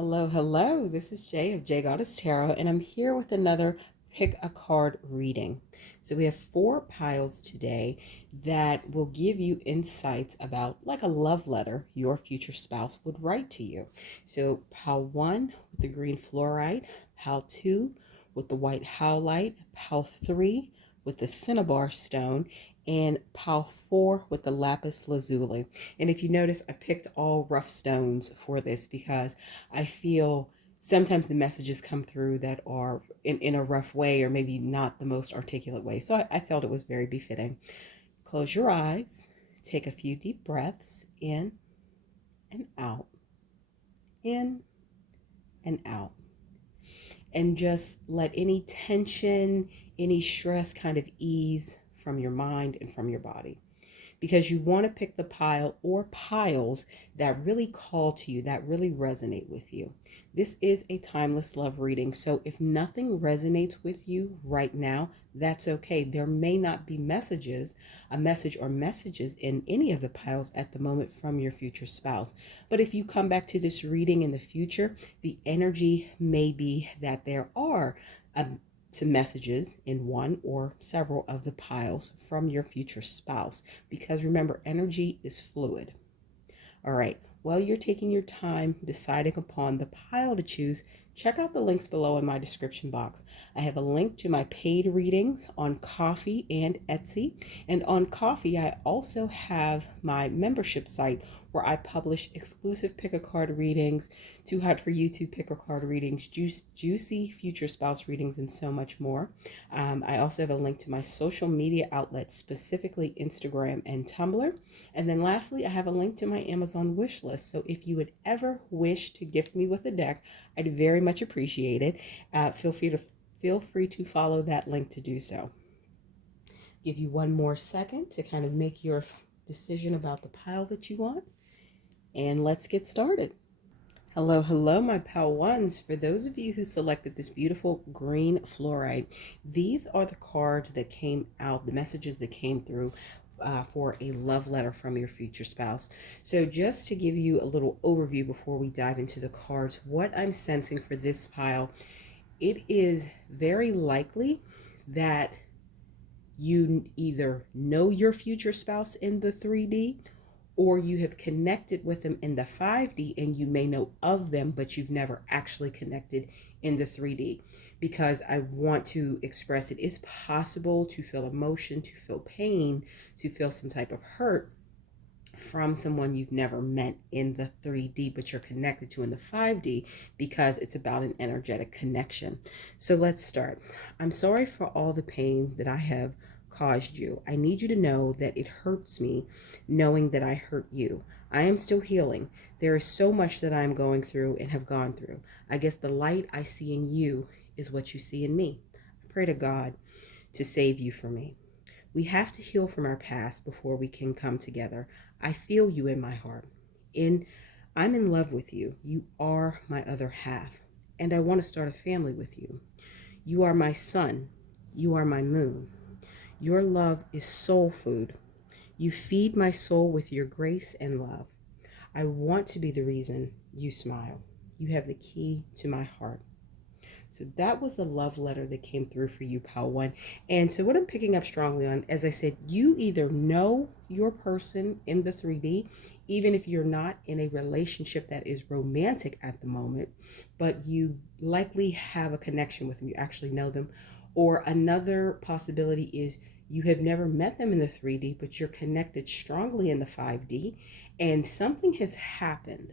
Hello, hello. This is Jay of j.goddess Tarot, and I'm here with another pick a card reading. So we have 4 piles today that will give you insights about like a love letter your future spouse would write to you. So pile 1 with the green fluorite, pile 2 with the white howlite, pile 3 with the cinnabar stone, and pile 4 with the lapis lazuli. And if you notice, I picked all rough stones for this because I feel sometimes the messages come through that are in a rough way or maybe not the most articulate way. So I felt it was very befitting. Close your eyes, take a few deep breaths in and out, in and out. And just let any tension, any stress kind of ease from your mind and from your body, because you want to pick the pile or piles that really call to you, that really resonate with you. This is a timeless love reading, so if nothing resonates with you right now, that's okay. There may not be a message or messages in any of the piles at the moment from your future spouse. But if you come back to this reading in the future, the energy may be that there are some messages in one or several of the piles from your future spouse, because remember, energy is fluid. All right, while you're taking your time deciding upon the pile to choose, check out the links below in my description box. I have a link to my paid readings on Ko-fi and Etsy. And on Ko-fi, I also have my membership site where I publish exclusive pick-a-card readings, Too Hot for YouTube pick-a-card readings, juicy future spouse readings, and so much more. I also have a link to my social media outlets, specifically Instagram and Tumblr. And then lastly, I have a link to my Amazon wish list. So if you would ever wish to gift me with a deck, I'd very much appreciate it. Feel free to follow that link to do so. Give you one more second to kind of make your decision about the pile that you want. And let's get started. Hello, hello, my pile ones. For those of you who selected this beautiful green fluorite, these are the cards that came out, the messages that came through for a love letter from your future spouse. So just to give you a little overview before we dive into the cards, what I'm sensing for this pile, it is very likely that you either know your future spouse in the 3D, or you have connected with them in the 5D and you may know of them, but you've never actually connected in the 3D. Because I want to express, it is possible to feel emotion, to feel pain, to feel some type of hurt from someone you've never met in the 3D, but you're connected to in the 5D, because it's about an energetic connection. So let's start. I'm sorry for all the pain that I have caused you. I need you to know that it hurts me knowing that I hurt you. I am still healing. There is so much that I'm going through and have gone through. I guess the light I see in you is what you see in me. I pray to God to save you from me. We have to heal from our past before we can come together. I feel you in my heart. I'm in love with you. You are my other half, and I want to start a family with you. You are my sun. You are my moon. Your love is soul food. You feed my soul with your grace and love. I want to be the reason you smile. You have the key to my heart. So that was the love letter that came through for you, pile one. And so what I'm picking up strongly on, as I said, you either know your person in the 3D, even if you're not in a relationship that is romantic at the moment, but you likely have a connection with them. You actually know them. Or another possibility is you have never met them in the 3D, but you're connected strongly in the 5D, and something has happened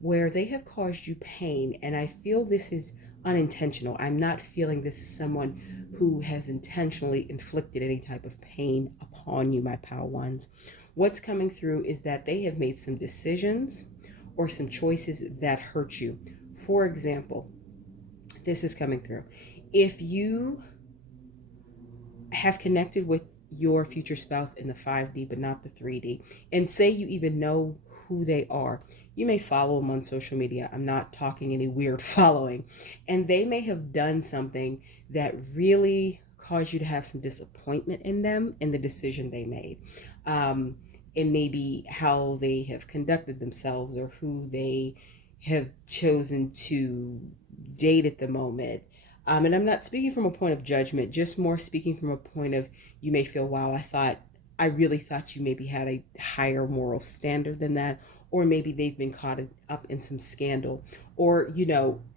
where they have caused you pain. And I feel this is unintentional. I'm not feeling this is someone who has intentionally inflicted any type of pain upon you, my pile ones. What's coming through is that they have made some decisions or some choices that hurt you. For example, this is coming through. If you have connected with your future spouse in the 5D but not the 3D, and say you even know who they are, you may follow them on social media. I'm not talking any weird following. And they may have done something that really caused you to have some disappointment in them and the decision they made. And maybe how they have conducted themselves, or who they have chosen to date at the moment. And I'm not speaking from a point of judgment, just more speaking from a point of you may feel, wow, I really thought you maybe had a higher moral standard than that. Or maybe they've been caught up in some scandal. Or,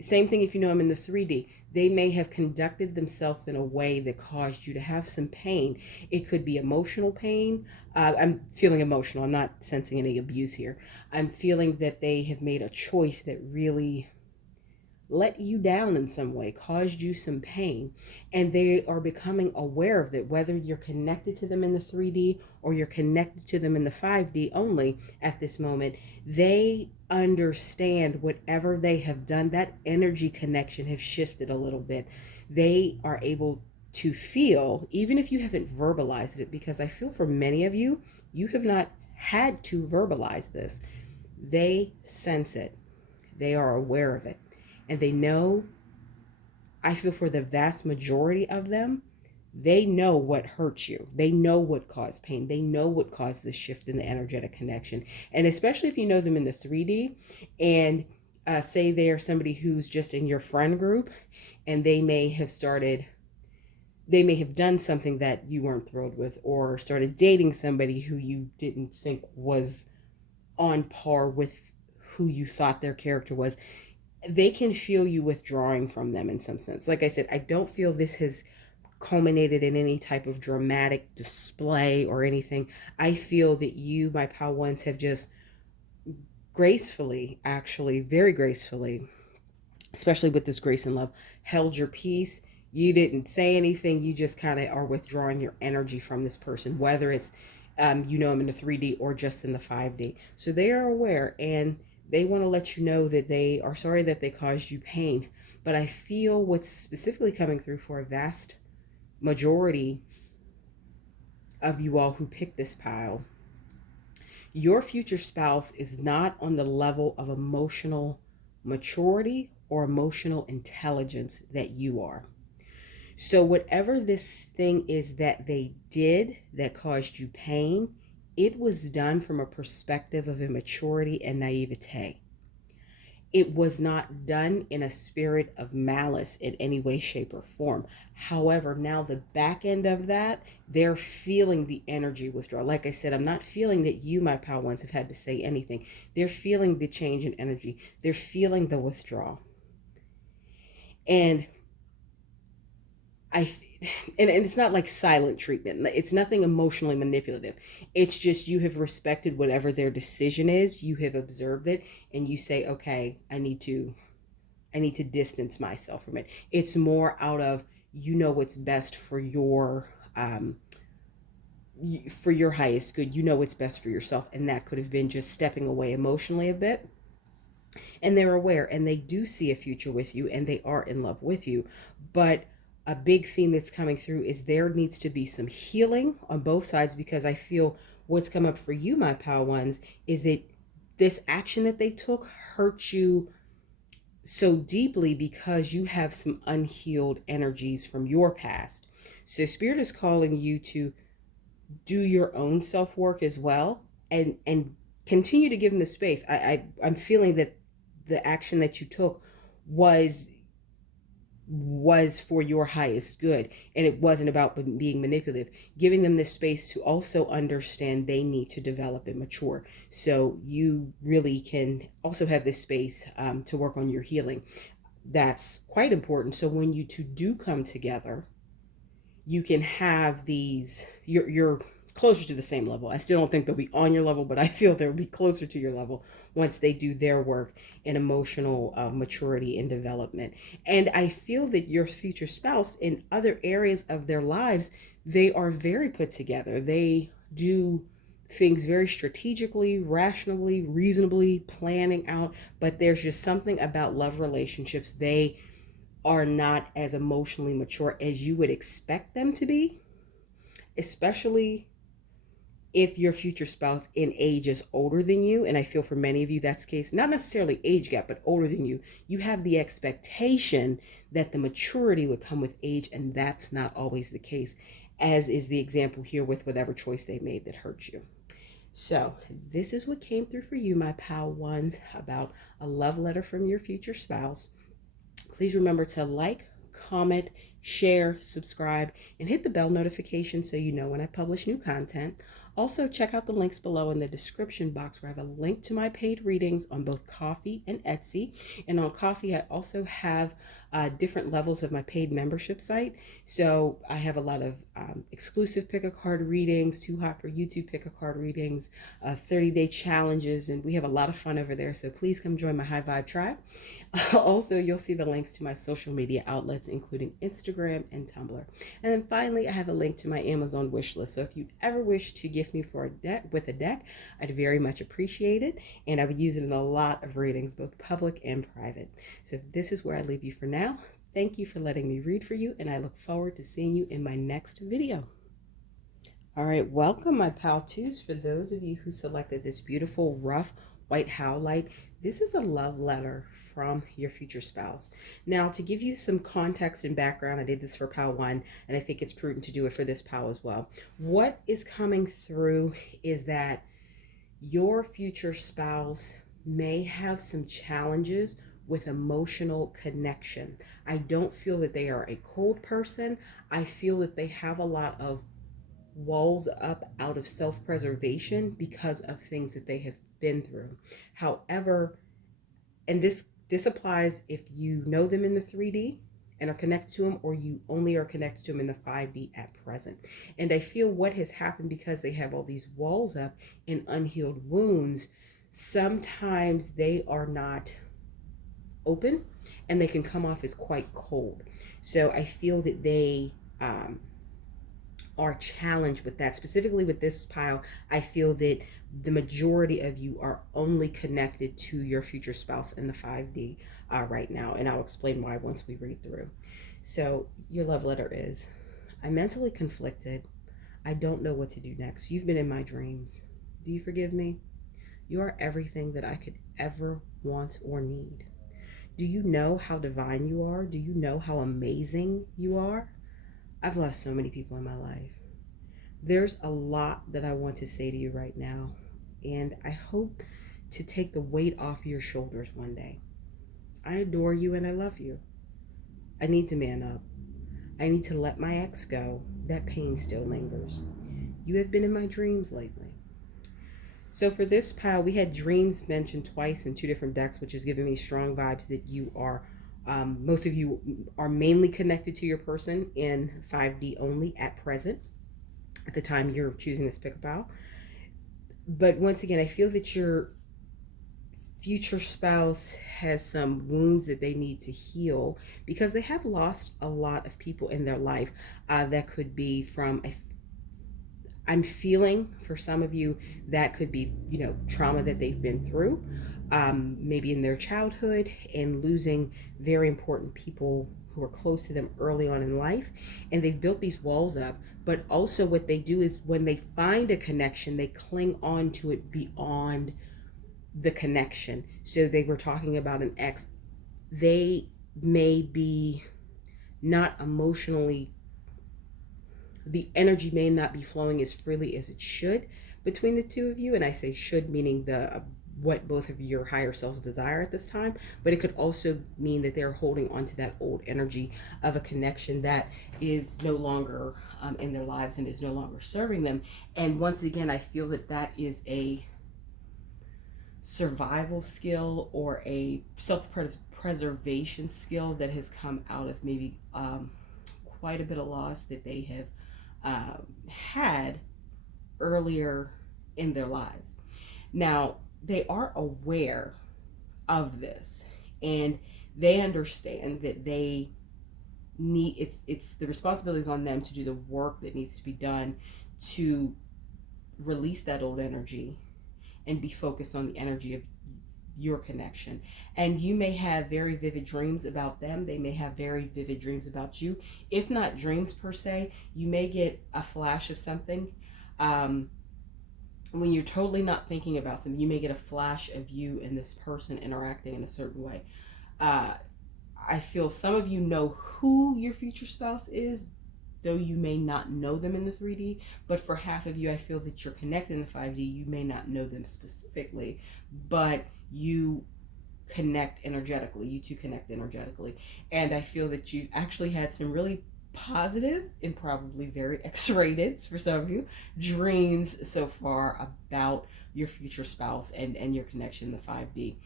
same thing if you know them in the 3D. They may have conducted themselves in a way that caused you to have some pain. It could be emotional pain. I'm feeling emotional. I'm not sensing any abuse here. I'm feeling that they have made a choice that really let you down in some way, caused you some pain, and they are becoming aware of that, whether you're connected to them in the 3D or you're connected to them in the 5D only at this moment. They understand whatever they have done, that energy connection has shifted a little bit. They are able to feel, even if you haven't verbalized it, because I feel for many of you, you have not had to verbalize this. They sense it, they are aware of it, and they know. I feel for the vast majority of them, they know what hurts you. They know what caused pain. They know what caused the shift in the energetic connection. And especially if you know them in the 3D and say they are somebody who's just in your friend group, and they may have done something that you weren't thrilled with, or started dating somebody who you didn't think was on par with who you thought their character was. They can feel you withdrawing from them in some sense. Like I said, I don't feel this has culminated in any type of dramatic display or anything. I feel that you, my pal ones, have just gracefully, actually, very gracefully, especially with this grace and love, held your peace. You didn't say anything. You just kind of are withdrawing your energy from this person, whether it's, them in the 3D or just in the 5D. So they are aware, and they want to let you know that they are sorry that they caused you pain. But I feel what's specifically coming through for a vast majority of you all who picked this pile, your future spouse is not on the level of emotional maturity or emotional intelligence that you are. So whatever this thing is that they did that caused you pain, it was done from a perspective of immaturity and naivete. It was not done in a spirit of malice in any way, shape, or form. However, now the back end of that, they're feeling the energy withdrawal. Like I said, I'm not feeling that you, my pal ones, have had to say anything. They're feeling the change in energy. They're feeling the withdrawal. And and it's not like silent treatment. It's nothing emotionally manipulative. It's just you have respected whatever their decision is. You have observed it, and you say, okay, I need to distance myself from it. It's more out of, what's best for your highest good. You know what's best for yourself, and that could have been just stepping away emotionally a bit. And they're aware, and they do see a future with you, and they are in love with you. But a big theme that's coming through is there needs to be some healing on both sides, because I feel what's come up for you, my pal ones, is that this action that they took hurt you so deeply because you have some unhealed energies from your past. So Spirit is calling you to do your own self-work as well, and continue to give them the space. I'm feeling that the action that you took was for your highest good, and it wasn't about being manipulative. Giving them this space to also understand they need to develop and mature, so you really can also have this space to work on your healing. That's quite important, so when you two do come together, you can have these, you're closer to the same level. I still don't think they'll be on your level, but I feel they'll be closer to your level once they do their work in emotional maturity and development. And I feel that your future spouse, in other areas of their lives, they are very put together. They do things very strategically, rationally, reasonably, planning out, but there's just something about love relationships. They are not as emotionally mature as you would expect them to be, especially if your future spouse in age is older than you. And I feel for many of you that's the case. Not necessarily age gap, but older than you. You have the expectation that the maturity would come with age, and that's not always the case, as is the example here with whatever choice they made that hurt you. So this is what came through for you, my pal ones, about a love letter from your future spouse. Please remember to like, comment, share, subscribe, and hit the bell notification so you know when I publish new content. Also, check out the links below in the description box where I have a link to my paid readings on both Ko-fi and Etsy. And on Ko-fi, I also have different levels of my paid membership site. So I have a lot of exclusive pick-a-card readings, Too Hot for YouTube pick-a-card readings, 30-day challenges, and we have a lot of fun over there. So please come join my High Vibe tribe. Also, you'll see the links to my social media outlets, including Instagram and Tumblr. And then finally, I have a link to my Amazon wish list. So if you ever wish to gift me for a deck, I'd very much appreciate it. And I would use it in a lot of readings, both public and private. So this is where I leave you for now. Thank you for letting me read for you, and I look forward to seeing you in my next video. All right, welcome my pal twos. For those of you who selected this beautiful rough white howlite, this is a love letter from your future spouse. Now, to give you some context and background, I did this for pal one, and I think it's prudent to do it for this pal as well. What is coming through is that your future spouse may have some challenges with emotional connection. I don't feel that they are a cold person. I feel that they have a lot of walls up out of self-preservation because of things that they have been through. However, and this applies if you know them in the 3D and are connected to them, or you only are connected to them in the 5D at present. And I feel what has happened, because they have all these walls up and unhealed wounds, sometimes they are not open and they can come off as quite cold. So I feel that they are challenged with that. Specifically with this pile, I feel that the majority of you are only connected to your future spouse in the 5D right now, and I'll explain why once we read through. So your love letter is, I'm mentally conflicted. I don't know what to do next. You've been in my dreams. Do you forgive me? You are everything that I could ever want or need. Do you know how divine you are? Do you know how amazing you are? I've lost so many people in my life. There's a lot that I want to say to you right now, and I hope to take the weight off your shoulders one day. I adore you and I love you. I need to man up. I need to let my ex go. That pain still lingers. You have been in my dreams lately. So for this pile, we had dreams mentioned twice in two different decks, which is giving me strong vibes that you are, most of you are mainly connected to your person in 5D only at present, at the time you're choosing this pick a pile. But once again, I feel that your future spouse has some wounds that they need to heal, because they have lost a lot of people in their life. That could be from I'm feeling for some of you that could be, trauma that they've been through, maybe in their childhood, and losing very important people who are close to them early on in life. And they've built these walls up, but also what they do is when they find a connection, they cling on to it beyond the connection. So they were talking about an ex. They may be not emotionally, the energy may not be flowing as freely as it should between the two of you. And I say should, meaning what both of your higher selves desire at this time, but it could also mean that they're holding on to that old energy of a connection that is no longer in their lives and is no longer serving them. And once again, I feel that that is a survival skill or a self-preservation skill that has come out of maybe quite a bit of loss that they have had earlier in their lives. Now, they are aware of this, and they understand that they need, it's the responsibility is on them to do the work that needs to be done to release that old energy and be focused on the energy of your connection. And you may have very vivid dreams about them. They may have very vivid dreams about you. If not dreams per se, you may get a flash of something. When you're totally not thinking about something, you may get a flash of you and this person interacting in a certain way. I feel some of you know who your future spouse is, though you may not know them in the 3D, but for half of you, I feel that you're connected in the 5D. You may not know them specifically, but you connect energetically. You two connect energetically. And I feel that you've actually had some really positive and probably very X-rated for some of you dreams so far about your future spouse and your connection in the 5D.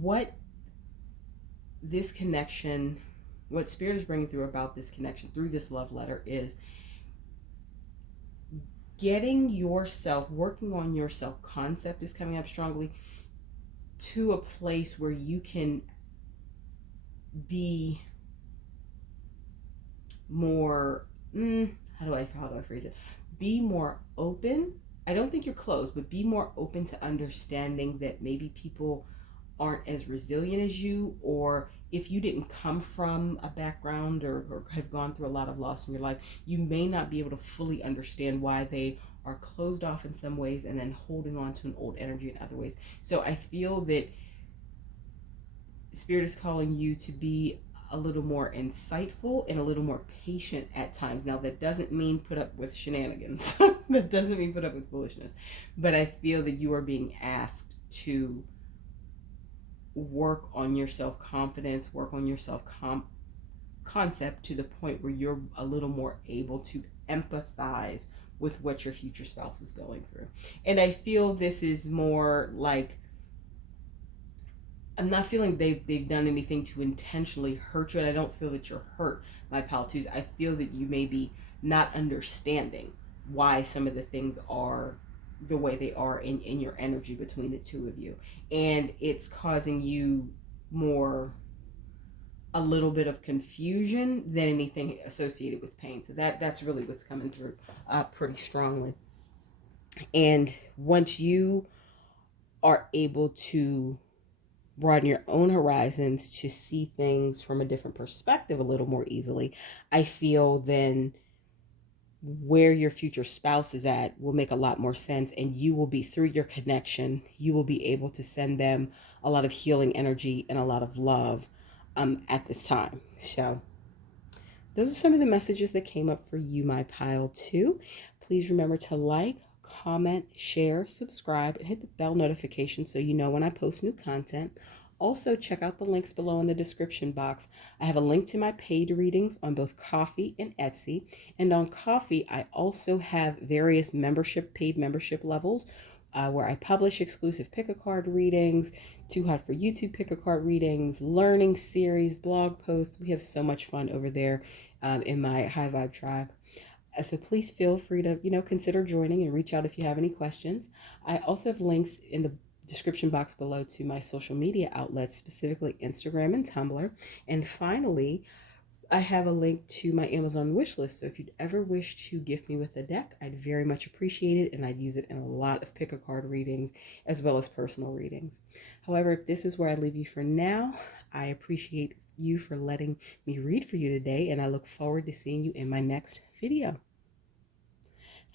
What this connection, what Spirit is bringing through about this connection through this love letter is getting yourself, working on your self concept is coming up strongly to a place where you can be more, how do I phrase it? Be more open. I don't think you're closed, but be more open to understanding that maybe people aren't as resilient as you, or if you didn't come from a background or have gone through a lot of loss in your life, you may not be able to fully understand why they are closed off in some ways and then holding on to an old energy in other ways. So I feel that Spirit is calling you to be a little more insightful and a little more patient at times. Now, that doesn't mean put up with shenanigans. That doesn't mean put up with foolishness. But I feel that you are being asked to work on your self-confidence, work on your self-concept to the point where you're a little more able to empathize with what your future spouse is going through. And I feel this is more like, I'm not feeling they've done anything to intentionally hurt you, and I don't feel that you're hurt, my pal twos. I feel that you may be not understanding why some of the things are the way they are in your energy between the two of you. And it's causing you more a little bit of confusion than anything associated with pain. So that's really what's coming through pretty strongly. And once you are able to broaden your own horizons to see things from a different perspective a little more easily, I feel then where your future spouse is at will make a lot more sense, and you will be, through your connection, you will be able to send them a lot of healing energy and a lot of love at this time. So those are some of the messages that came up for you, my pile two. Please remember to like, comment, share, subscribe, and hit the bell notification so you know when I post new content. Also, check out the links below in the description box. I have a link to my paid readings on both Ko-fi and Etsy. And on Ko-fi, I also have various paid membership levels where I publish exclusive pick-a-card readings, Too Hot for YouTube pick-a-card readings, learning series, blog posts. We have so much fun over there in my High Vibe tribe. So please feel free to, consider joining and reach out if you have any questions. I also have links in the description box below to my social media outlets, specifically Instagram and Tumblr. And finally, I have a link to my Amazon wishlist. So if you'd ever wish to gift me with a deck, I'd very much appreciate it. And I'd use it in a lot of pick-a-card readings as well as personal readings. However, this is where I leave you for now. I appreciate you for letting me read for you today, and I look forward to seeing you in my next video.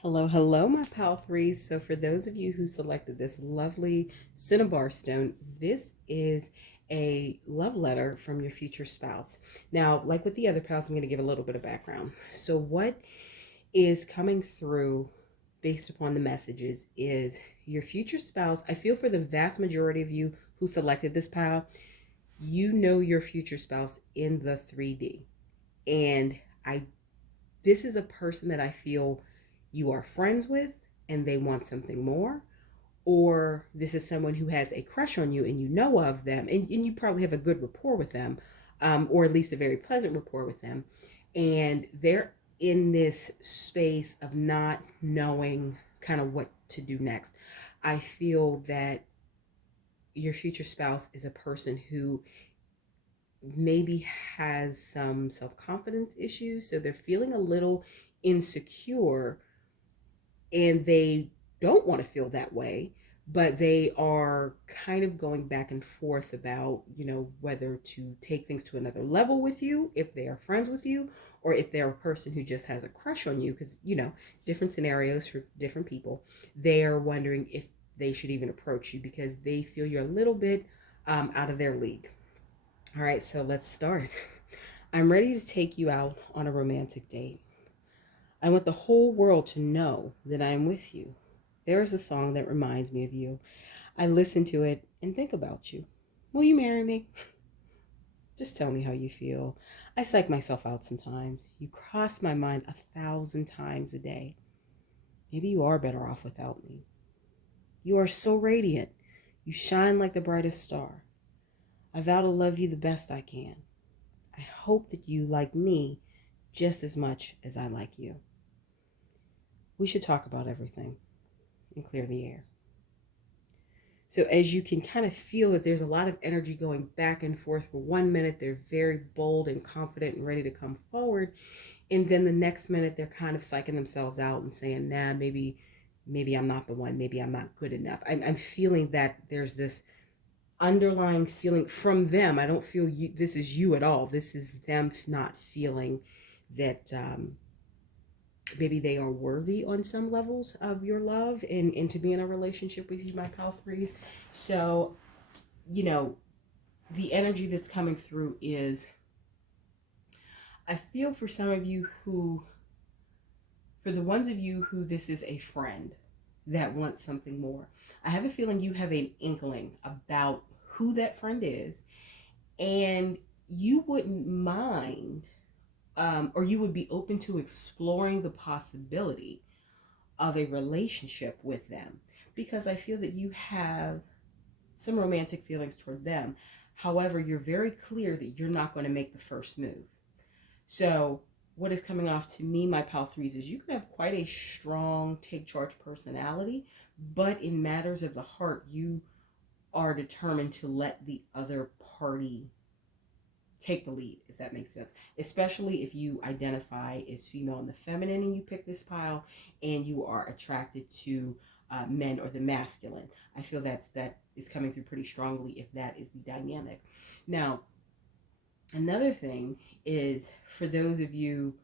Hello, my pal threes. So for those of you who selected this lovely Cinnabar stone, this is a love letter from your future spouse. Now, like with the other pals, I'm going to give a little bit of background. So what is coming through based upon the messages is your future spouse. I feel for the vast majority of you who selected this pile, you know your future spouse in the 3D. And this is a person that I feel you are friends with and they want something more, or this is someone who has a crush on you and you know of them, and you probably have a good rapport with them, or at least a very pleasant rapport with them, and they're in this space of not knowing kind of what to do next. I feel that your future spouse is a person who maybe has some self-confidence issues, so they're feeling a little insecure, and they don't want to feel that way, but they are kind of going back and forth about, whether to take things to another level with you, if they are friends with you, or if they're a person who just has a crush on you, because, different scenarios for different people. They are wondering if they should even approach you because they feel you're a little bit out of their league. All right, so let's start. I'm ready to take you out on a romantic date. I want the whole world to know that I am with you. There is a song that reminds me of you. I listen to it and think about you. Will you marry me? Just tell me how you feel. I psych myself out sometimes. You cross my mind 1,000 times a day. Maybe you are better off without me. You are so radiant. You shine like the brightest star. I vow to love you the best I can. I hope that you like me just as much as I like you. We should talk about everything and clear the air. So as you can kind of feel that there's a lot of energy going back and forth. For 1 minute, they're very bold and confident and ready to come forward. And then the next minute, they're kind of psyching themselves out and saying, nah, maybe I'm not the one. Maybe I'm not good enough. I'm feeling that there's this underlying feeling from them. I don't feel this is you at all. This is them not feeling that maybe they are worthy on some levels of your love and to be in a relationship with you, my pal threes. So, the energy that's coming through is, I feel for some of you who, for the ones of you who this is a friend that wants something more, I have a feeling you have an inkling about who that friend is, and you wouldn't mind, or you would be open to exploring the possibility of a relationship with them, because I feel that you have some romantic feelings toward them. However, you're very clear that you're not going to make the first move. So what is coming off to me, my pal threes, is you can have quite a strong take charge personality, but in matters of the heart, you are determined to let the other party take the lead, if that makes sense. Especially if you identify as female and the feminine and you pick this pile, and you are attracted to men or the masculine. I feel that is coming through pretty strongly if that is the dynamic. Now, another thing is for those of you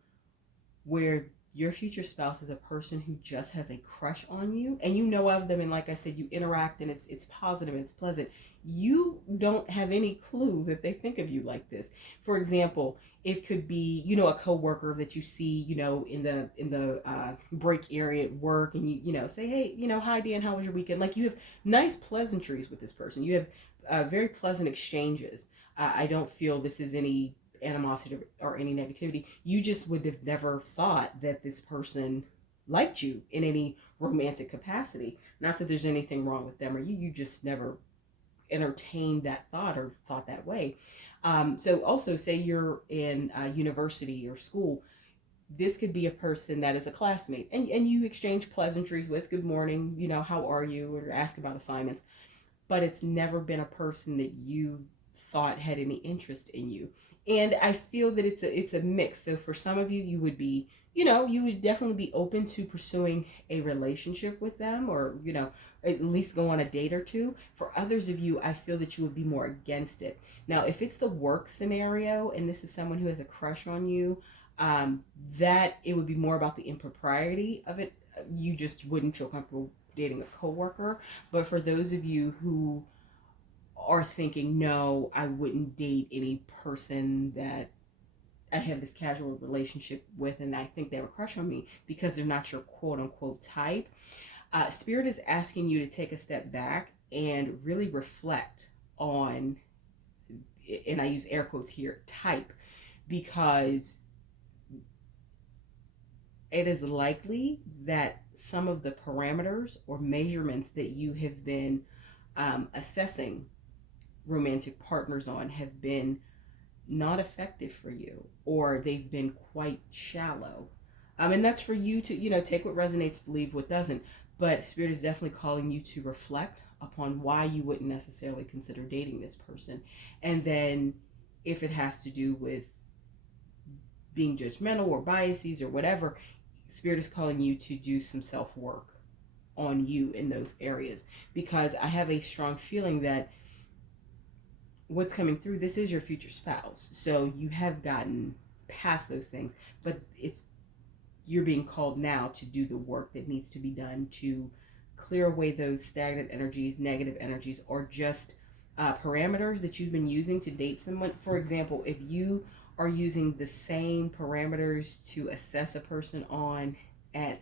where your future spouse is a person who just has a crush on you, and you know of them, and like I said, you interact and it's positive and it's pleasant. You don't have any clue that they think of you like this. For example, it could be, a coworker that you see, in the break area at work, and you say, hey, hi Dan, how was your weekend? Like, you have nice pleasantries with this person. You have very pleasant exchanges. I don't feel this is any animosity or any negativity. You just would have never thought that this person liked you in any romantic capacity. Not that there's anything wrong with them or you just never entertained that thought or thought that way. So also, say you're in university or school, this could be a person that is a classmate, and you exchange pleasantries with, good morning, how are you, or ask about assignments, but it's never been a person that you thought had any interest in you. And I feel that it's a mix. So for some of you, you would be, you would definitely be open to pursuing a relationship with them, or, at least go on a date or two. For others of you, I feel that you would be more against it. Now, if it's the work scenario and this is someone who has a crush on you, that it would be more about the impropriety of it. You just wouldn't feel comfortable dating a coworker. But for those of you who are thinking, no, I wouldn't date any person that I have this casual relationship with and I think they have a crush on me because they're not your quote unquote type, Spirit is asking you to take a step back and really reflect on, and I use air quotes here, type, because it is likely that some of the parameters or measurements that you have been assessing romantic partners on have been not effective for you, or they've been quite shallow. And that's for you to, take what resonates, leave what doesn't. But Spirit is definitely calling you to reflect upon why you wouldn't necessarily consider dating this person. And then if it has to do with being judgmental or biases or whatever, Spirit is calling you to do some self-work on you in those areas. Because I have a strong feeling that what's coming through, this is your future spouse. So you have gotten past those things, but you're being called now to do the work that needs to be done to clear away those stagnant energies, negative energies, or just parameters that you've been using to date someone. For example, if you are using the same parameters to assess a person on at,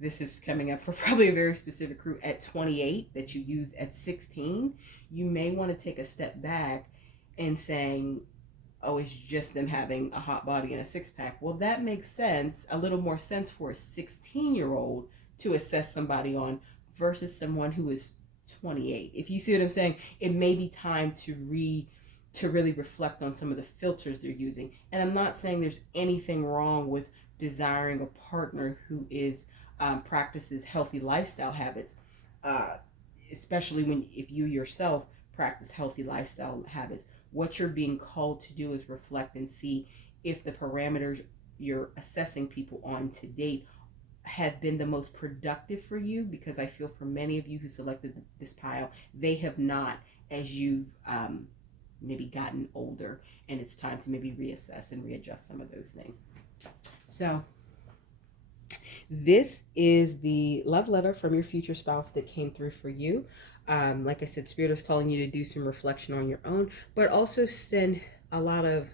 this is coming up for probably a very specific crew, at 28 that you use at 16, you may want to take a step back and saying, oh, it's just them having a hot body and a six pack. Well, that makes sense, a little more sense for a 16-year-old to assess somebody on versus someone who is 28. If you see what I'm saying, it may be time to really reflect on some of the filters they're using. And I'm not saying there's anything wrong with desiring a partner who is practices healthy lifestyle habits, especially when if you yourself practice healthy lifestyle habits. What you're being called to do is reflect and see if the parameters you're assessing people on to date have been the most productive for you, because I feel for many of you who selected this pile, they have not, as you've maybe gotten older, and it's time to maybe reassess and readjust some of those things. So this is the love letter from your future spouse that came through for you. Like I said, Spirit is calling you to do some reflection on your own, but also send a lot of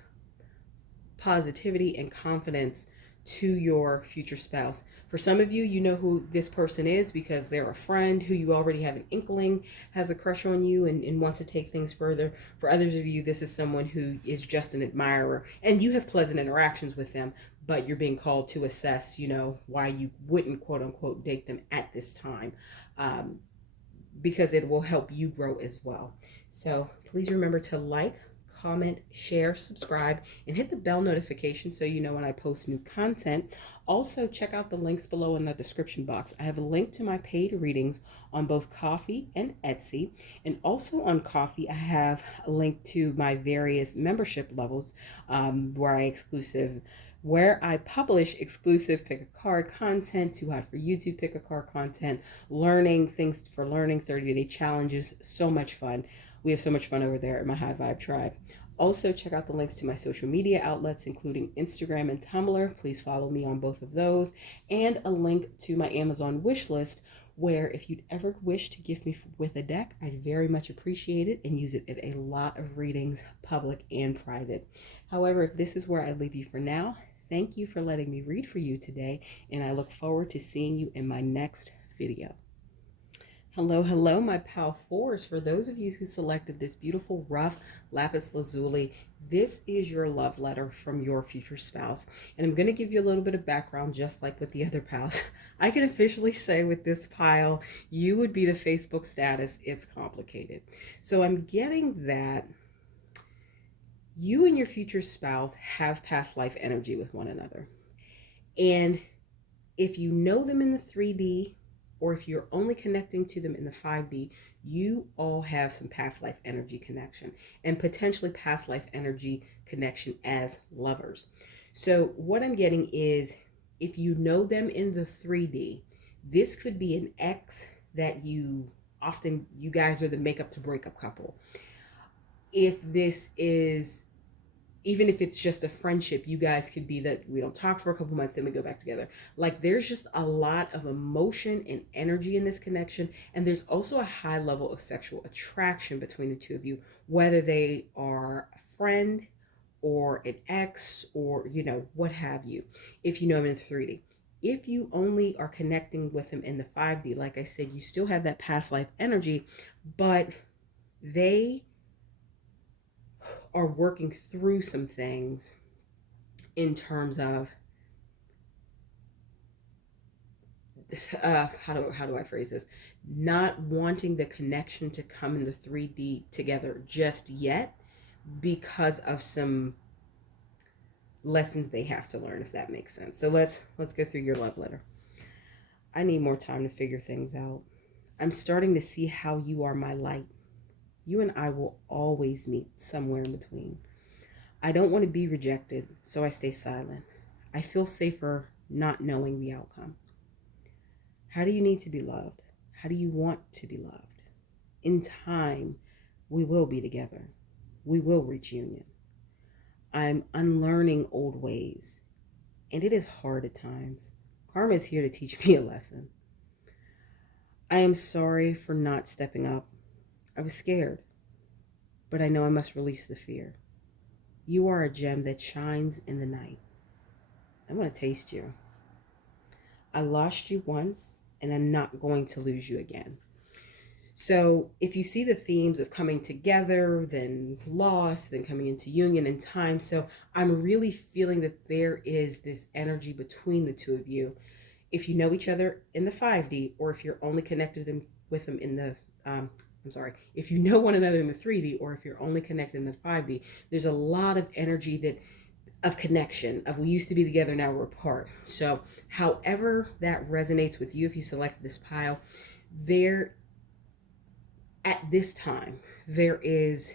positivity and confidence to your future spouse. For some of you, you know who this person is because they're a friend who you already have an inkling has a crush on you and wants to take things further. For others of you, this is someone who is just an admirer and you have pleasant interactions with them, but you're being called to assess, why you wouldn't quote unquote date them at this time, because it will help you grow as well. So please remember to like, comment, share, subscribe, and hit the bell notification so you know when I post new content. Also, check out the links below in the description box. I have a link to my paid readings on both Ko-fi and Etsy. And also on Ko-fi, I have a link to my various membership levels where I publish exclusive pick a card content, Too Hot for YouTube pick a card content, learning things for learning, 30-day challenges, so much fun. We have so much fun over there at my High Vibe Tribe. Also, check out the links to my social media outlets, including Instagram and Tumblr. Please follow me on both of those. And a link to my Amazon wish list, where if you'd ever wish to gift me with a deck, I'd very much appreciate it and use it at a lot of readings, public and private. However, if this is where I leave you for now, thank you for letting me read for you today, and I look forward to seeing you in my next video. Hello, my Pal 4s. For those of you who selected this beautiful rough Lapis Lazuli, this is your love letter from your future spouse. And I'm going to give you a little bit of background, just like with the other pals. I can officially say with this pile, you would be the Facebook status. It's complicated. So I'm getting that you and your future spouse have past life energy with one another. And if you know them in the 3D, or if you're only connecting to them in the 5D, you all have some past life energy connection and potentially past life energy connection as lovers. So what I'm getting is, if you know them in the 3D, this could be an ex that you guys are the makeup to breakup couple. If this is, even if it's just a friendship, you guys could be that we don't talk for a couple months, then we go back together. Like, there's just a lot of emotion and energy in this connection. And there's also a high level of sexual attraction between the two of you, whether they are a friend or an ex or, what have you, if you know them in 3D. If you only are connecting with them in the 5D, like I said, you still have that past life energy, but they are working through some things in terms of how do I phrase this? Not wanting the connection to come in the 3D together just yet because of some lessons they have to learn, if that makes sense. So let's go through your love letter. I need more time to figure things out. I'm starting to see how you are my light. You and I will always meet somewhere in between. I don't want to be rejected, so I stay silent. I feel safer not knowing the outcome. How do you need to be loved? How do you want to be loved? In time, we will be together. We will reach union. I'm unlearning old ways, and it is hard at times. Karma is here to teach me a lesson. I am sorry for not stepping up. I was scared. but I know I must release the fear. You are a gem that shines in the night. I want to taste you. I lost you once, and I'm not going to lose you again. So if you see the themes of coming together, then loss, then coming into union and time. So I'm really feeling that there is this energy between the two of you. If you know each other in the 5D, or if you're only connected with them in the, if you know one another in the 3D, or if you're only connected in the 5D, there's a lot of energy of connection, of we used to be together, now we're apart. So however that resonates with you, if you select this pile, there at this time, there is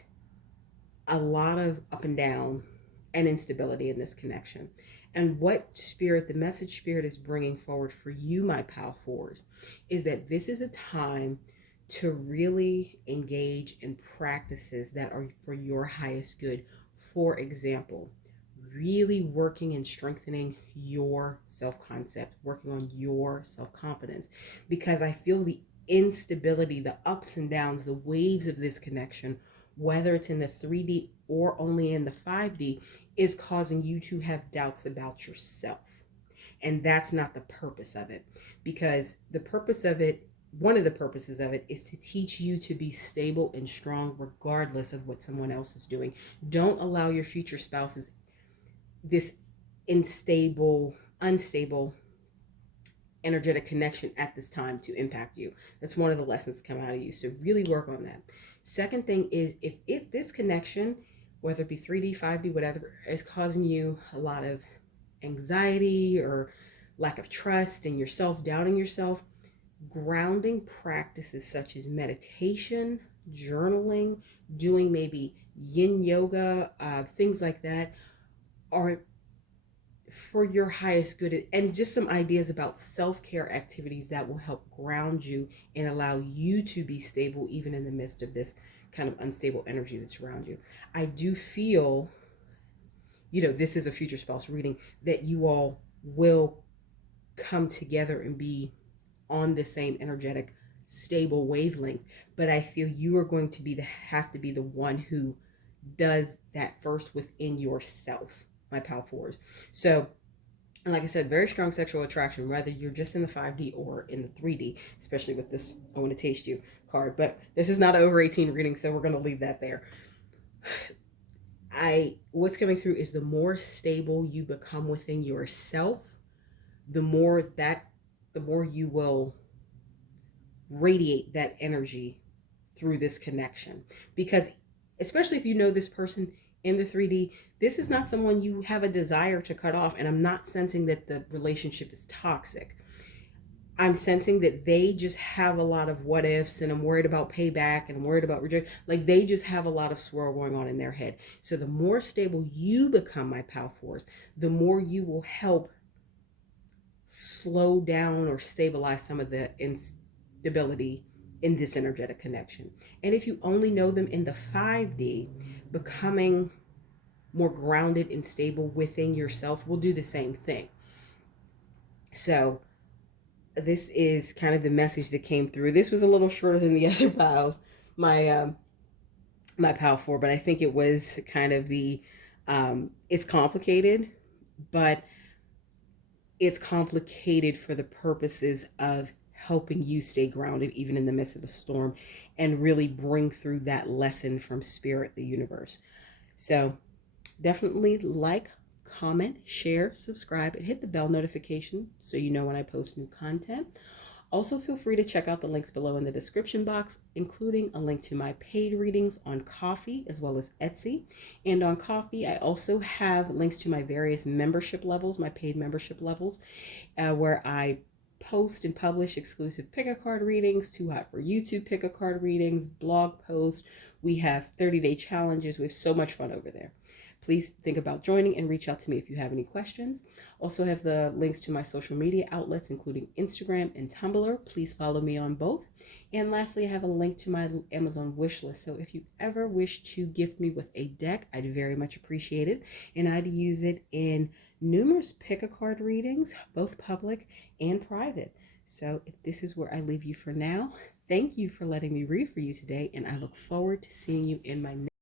a lot of up and down and instability in this connection. And what spirit, the message spirit is bringing forward for you, my pal fours, is that this is a time to really engage in practices that are for your highest good. For example, really working and strengthening your self-concept, working on your self-confidence, because I feel the instability, the ups and downs, the waves of this connection, whether it's in the 3D or only in the 5D, is causing you to have doubts about yourself. And that's not the purpose of it, because the purpose of it, one of the purposes of it, is to teach you to be stable and strong regardless of what someone else is doing. Don't allow your future spouse's this unstable energetic connection at this time to impact you. That's one of the lessons come out of you. So really work on that. Second thing is, if this connection, whether it be 3D, 5D, whatever, is causing you a lot of anxiety or lack of trust in yourself, doubting yourself, grounding practices such as meditation, journaling, doing maybe yin yoga, things like that, are for your highest good, and just some ideas about self-care activities that will help ground you and allow you to be stable even in the midst of this kind of unstable energy that's around you. I do feel, this is a future spouse reading, that you all will come together and be on the same energetic stable wavelength, but I feel you are going to have to be the one who does that first within yourself, my pal fours. So, and like I said, very strong sexual attraction, whether you're just in the 5D or in the 3D, especially with this I want to taste you card. But this is not an over 18 reading, so we're going to leave that there. What's coming through is the more stable you become within yourself, the more you will radiate that energy through this connection. Because especially if you know this person in the 3D, this is not someone you have a desire to cut off. And I'm not sensing that the relationship is toxic. I'm sensing that they just have a lot of what ifs, and I'm worried about payback, and I'm worried about rejection. Like, they just have a lot of swirl going on in their head. So the more stable you become, my pal fours, the more you will help slow down or stabilize some of the instability in this energetic connection. And if you only know them in the 5D, becoming more grounded and stable within yourself will do the same thing. So this is kind of the message that came through. This was a little shorter than the other piles, my pile 4, but I think it was kind of it's complicated, but it's complicated for the purposes of helping you stay grounded even in the midst of the storm, and really bring through that lesson from spirit, the universe. So definitely like, comment, share, subscribe, and hit the bell notification so you know when I post new content. Also, feel free to check out the links below in the description box, including a link to my paid readings on Ko-fi as well as Etsy. And on Ko-fi, I also have links to my various membership levels, my paid membership levels, where I post and publish exclusive pick-a-card readings, Too Hot for YouTube pick-a-card readings, blog posts. We have 30-day challenges. We have so much fun over there. Please think about joining and reach out to me if you have any questions. Also have the links to my social media outlets, including Instagram and Tumblr. Please follow me on both. And lastly, I have a link to my Amazon wish list. So if you ever wish to gift me with a deck, I'd very much appreciate it. And I'd use it in numerous pick-a-card readings, both public and private. So if this is where I leave you for now, thank you for letting me read for you today. And I look forward to seeing you in my next